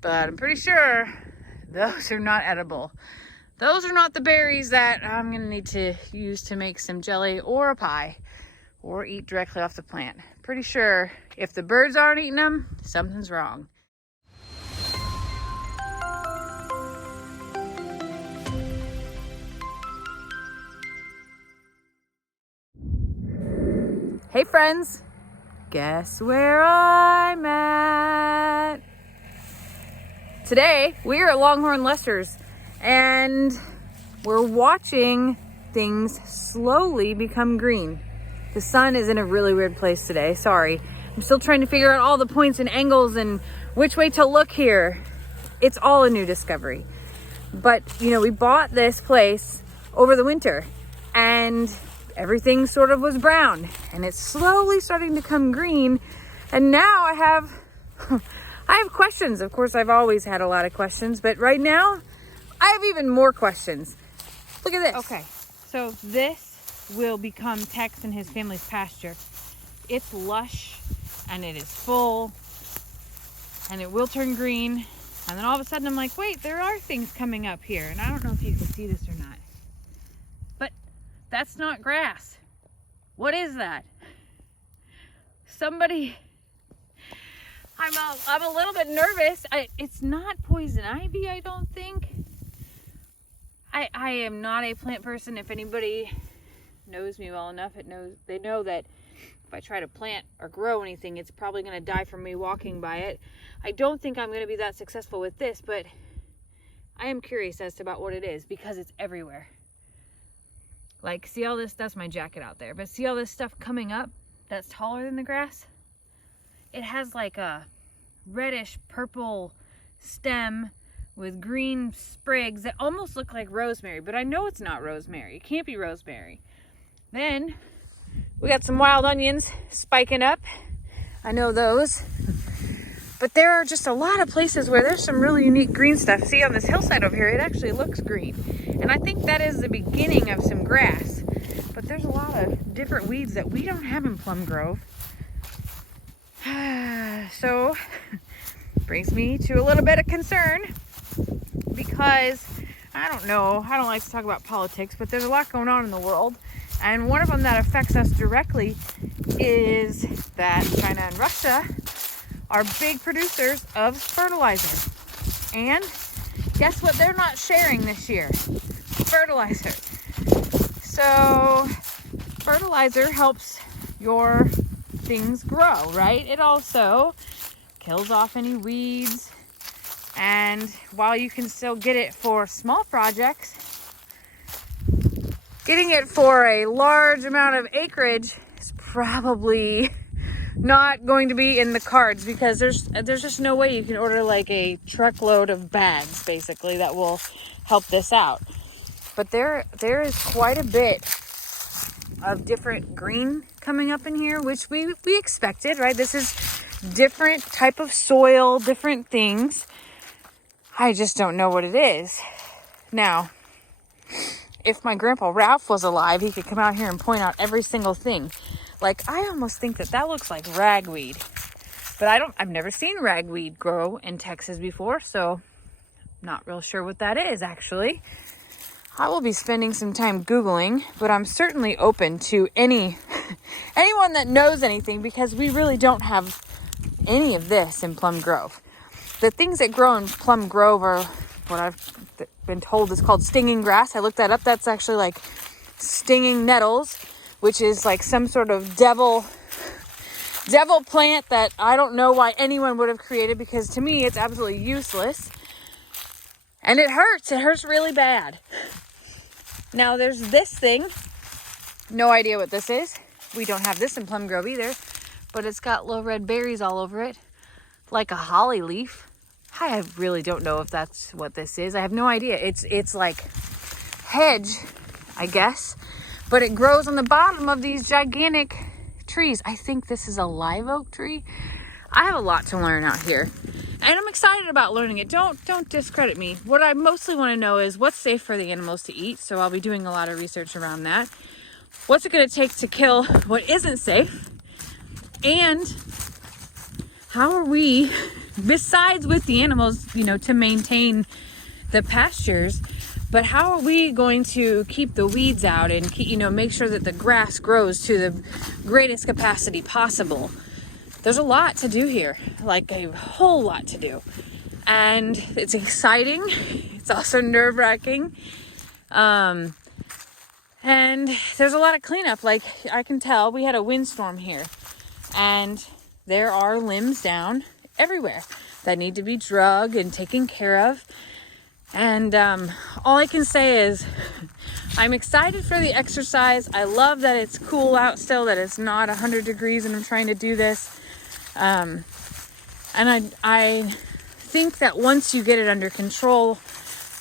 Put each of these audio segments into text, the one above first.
but I'm pretty sure those are not edible. Those are not the berries that I'm gonna need to use to make some jelly or a pie or eat directly off the plant. Pretty sure if the birds aren't eating them, something's wrong. Hey friends, guess where I'm at? Today, we are at LongHorn Lester's and we're watching things slowly become green. The sun is in a really weird place today, sorry. I'm still trying to figure out all the points and angles and which way to look here. It's all a new discovery. But, you know, we bought this place over the winter and everything sort of was brown and it's slowly starting to come green. And now I have questions. Of course, I've always had a lot of questions, but right now I have even more questions. Look at this. Okay, so this will become Tex and his family's pasture. It's lush and it is full and it will turn green. And then all of a sudden I'm like, wait, there are things coming up here. And I don't know if you can see this or not, but that's not grass. What is that? Somebody, I'm a little bit nervous. It's not poison ivy, I don't think. I am not a plant person. If anybody knows me well enough, they know that if I try to plant or grow anything, it's probably going to die from me walking by it. I don't think I'm going to be that successful with this, but I am curious as to about what it is because it's everywhere. Like, see all this? That's my jacket out there. But see all this stuff coming up that's taller than the grass? It has like a reddish purple stem with green sprigs that almost look like rosemary, but I know it's not rosemary. It can't be rosemary. Then we got some wild onions spiking up. I know those. But there are just a lot of places where there's some really unique green stuff. See on this hillside over here, it actually looks green. And I think that is the beginning of some grass. But there's a lot of different weeds that we don't have in Plum Grove. So, brings me to a little bit of concern because I don't like to talk about politics, but there's a lot going on in the world. And one of them that affects us directly is that China and Russia are big producers of fertilizer. And guess what they're not sharing this year? Fertilizer. So fertilizer helps your things grow, right? It also kills off any weeds. And while you can still get it for small projects, getting it for a large amount of acreage is probably not going to be in the cards because there's just no way you can order like a truckload of bags basically that will help this out. But there is quite a bit of different green coming up in here, which we expected, right? This is different type of soil, different things. I just don't know what it is. Now, if my grandpa Ralph was alive, he could come out here and point out every single thing. Like, I almost think that looks like ragweed. But I've never seen ragweed grow in Texas before, so not real sure what that is, actually. I will be spending some time Googling, but I'm certainly open to anyone that knows anything because we really don't have any of this in Plum Grove. The things that grow in Plum Grove are what I've been told is called stinging grass. I looked that up. That's actually like stinging nettles, which is like some sort of devil plant that I don't know why anyone would have created because to me it's absolutely useless. And it hurts. It hurts really bad. Now there's this thing. No idea what this is. We don't have this in Plum Grove either, but it's got little red berries all over it, like a holly leaf. I really don't know if that's what this is. I have no idea. It's like hedge, I guess, but it grows on the bottom of these gigantic trees. I think this is a live oak tree. I have a lot to learn out here, and I'm excited about learning it. Don't discredit me. What I mostly want to know is what's safe for the animals to eat, so I'll be doing a lot of research around that. What's it going to take to kill what isn't safe? And how are we besides with the animals, to maintain the pastures. But how are we going to keep the weeds out and make sure that the grass grows to the greatest capacity possible? There's a lot to do here, like a whole lot to do. And it's exciting. It's also nerve-wracking. And there's a lot of cleanup. Like, I can tell we had a windstorm here, and there are limbs down everywhere that need to be drugged and taken care of. And all I can say is I'm excited for the exercise. I love that it's cool out still, that it's not 100 degrees and I'm trying to do this. And I think that once you get it under control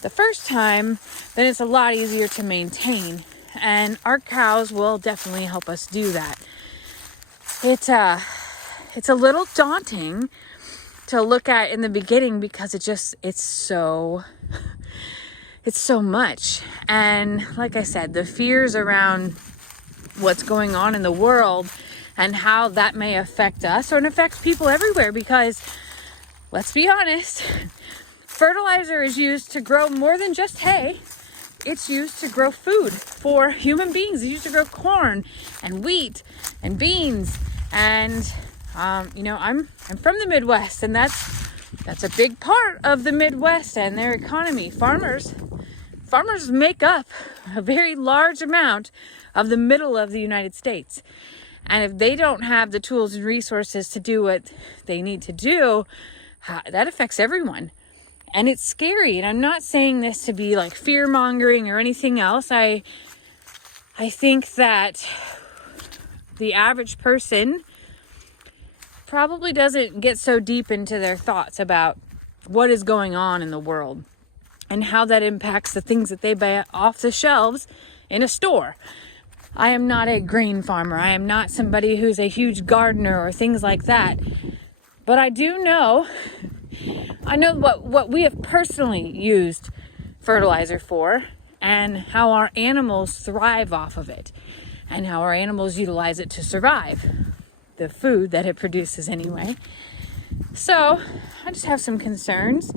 the first time, then it's a lot easier to maintain. And our cows will definitely help us do that. It's a little daunting to look at in the beginning because it's so much. And like I said, the fears around what's going on in the world and how that may affect us, or it affects people everywhere, because let's be honest, fertilizer is used to grow more than just hay. It's used to grow food for human beings. It's used to grow corn and wheat and beans. And I'm from the Midwest, and that's a big part of the Midwest and their economy. Farmers make up a very large amount of the middle of the United States. And if they don't have the tools and resources to do what they need to do, that affects everyone. And it's scary. And I'm not saying this to be like fear mongering or anything else. I think that the average person probably doesn't get so deep into their thoughts about what is going on in the world and how that impacts the things that they buy off the shelves in a store. I am not a grain farmer. I am not somebody who's a huge gardener or things like that. But I know what we have personally used fertilizer for, and how our animals thrive off of it, and how our animals utilize it to survive. The food that it produces anyway. So I just have some concerns.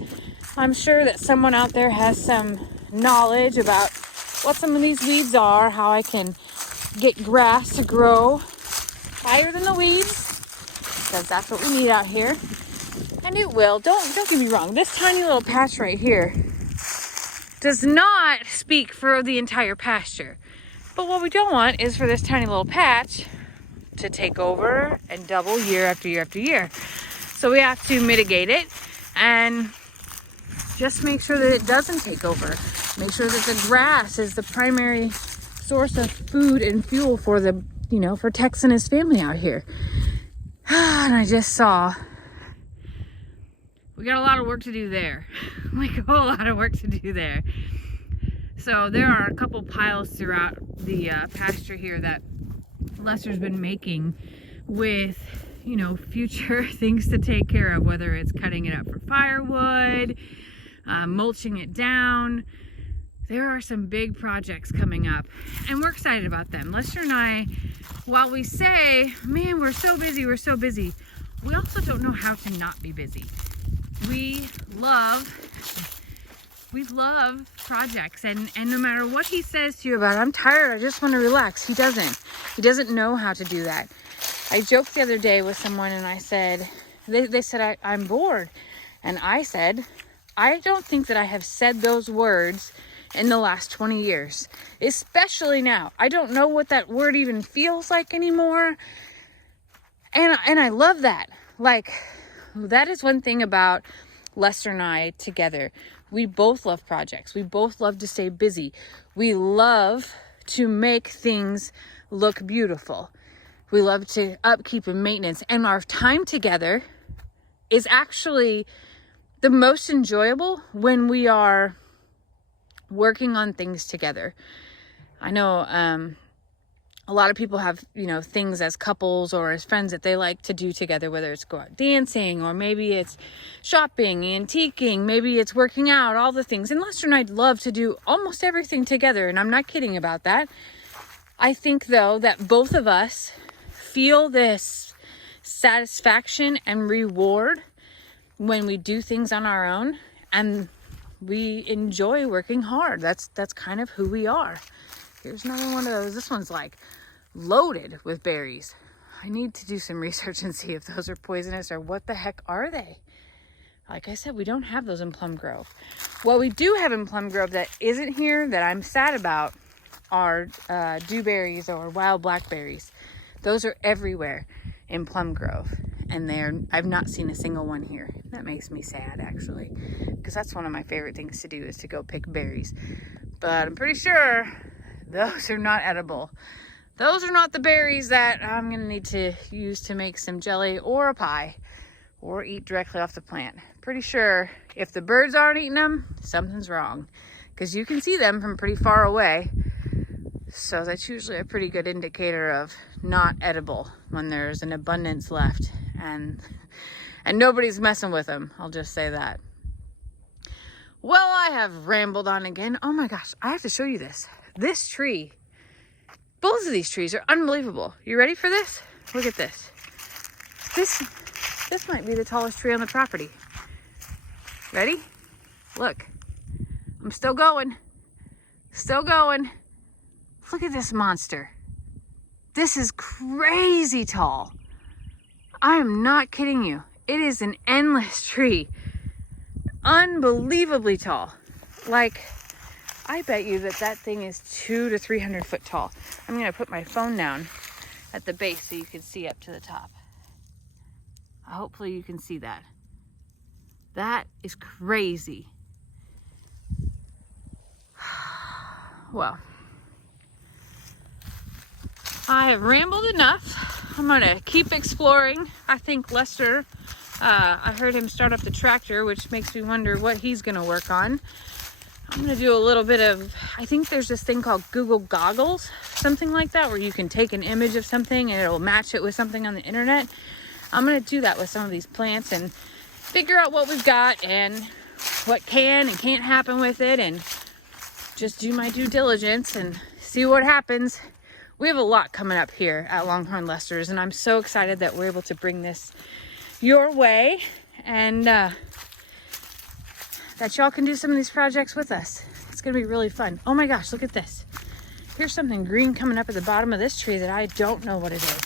I'm sure that someone out there has some knowledge about what some of these weeds are, how I can get grass to grow higher than the weeds, because that's what we need out here. And it will. Don't get me wrong. This tiny little patch right here does not speak for the entire pasture. But what we don't want is for this tiny little patch to take over and double year after year after year. So we have to mitigate it and just make sure that it doesn't take over. Make sure that the grass is the primary source of food and fuel for for Tex and his family out here. And I just saw we got a lot of work to do there. Like a whole lot of work to do there. So there are a couple piles throughout the pasture here that Lester's been making with, future things to take care of, whether it's cutting it up for firewood, mulching it down. There are some big projects coming up, and we're excited about them. Lester and I, while we say, man, we're so busy, we also don't know how to not be busy. We love projects, and no matter what he says to you about, I'm tired, I just want to relax, he doesn't know how to do that. I joked the other day with someone, and I said, they said, I'm bored. And I said, I don't think that I have said those words in the last 20 years, especially now. I don't know what that word even feels like anymore. And I love that. Like, that is one thing about Lester and I together. We both love projects. We both love to stay busy. We love to make things look beautiful. We love to upkeep and maintenance. And our time together is actually the most enjoyable when we are working on things together. I know a lot of people have, things as couples or as friends that they like to do together, whether it's go out dancing, or maybe it's shopping, antiquing, maybe it's working out, all the things. And Lester and I love to do almost everything together, and I'm not kidding about that. I think, though, that both of us feel this satisfaction and reward when we do things on our own and we enjoy working hard. That's kind of who we are. Here's another one of those. This one's like loaded with berries. I need to do some research and see if those are poisonous or what the heck are they. Like I said, we don't have those in Plum Grove. What we do have in Plum Grove that isn't here that I'm sad about are dewberries or wild blackberries. Those are everywhere in Plum Grove, and I've not seen a single one here. That makes me sad, actually, because that's one of my favorite things to do is to go pick berries. But I'm pretty sure those are not edible. Those are not the berries that I'm gonna need to use to make some jelly or a pie or eat directly off the plant. Pretty sure if the birds aren't eating them, something's wrong, because you can see them from pretty far away. So that's usually a pretty good indicator of not edible when there's an abundance left and nobody's messing with them. I'll just say that. Well, I have rambled on again. Oh my gosh, I have to show you this. This tree, both of these trees are unbelievable. You ready for this? Look at this. This might be the tallest tree on the property. Ready? Look, I'm still going. Still going. Look at this monster. This is crazy tall. I am not kidding you. It is an endless tree. Unbelievably tall. Like, I bet you that thing is 200 to 300 foot tall. I'm gonna put my phone down at the base so you can see up to the top. Hopefully you can see that. That is crazy. Well, I have rambled enough. I'm gonna keep exploring. I think Lester, I heard him start up the tractor, which makes me wonder what he's gonna work on. I'm gonna do a little bit of, I think there's this thing called Google Goggles, something like that, where you can take an image of something and it'll match it with something on the internet. I'm gonna do that with some of these plants and figure out what we've got and what can and can't happen with it, and just do my due diligence and see what happens. We have a lot coming up here at LongHorn Lester's, and I'm so excited that we're able to bring this your way and that y'all can do some of these projects with us. It's gonna be really fun. Oh my gosh, look at this. Here's something green coming up at the bottom of this tree that I don't know what it is.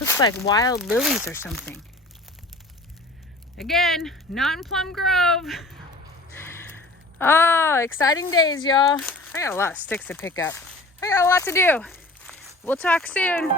Looks like wild lilies or something. Again, not in Plum Grove. Oh, exciting days, y'all. I got a lot of sticks to pick up. I got a lot to do. We'll talk soon.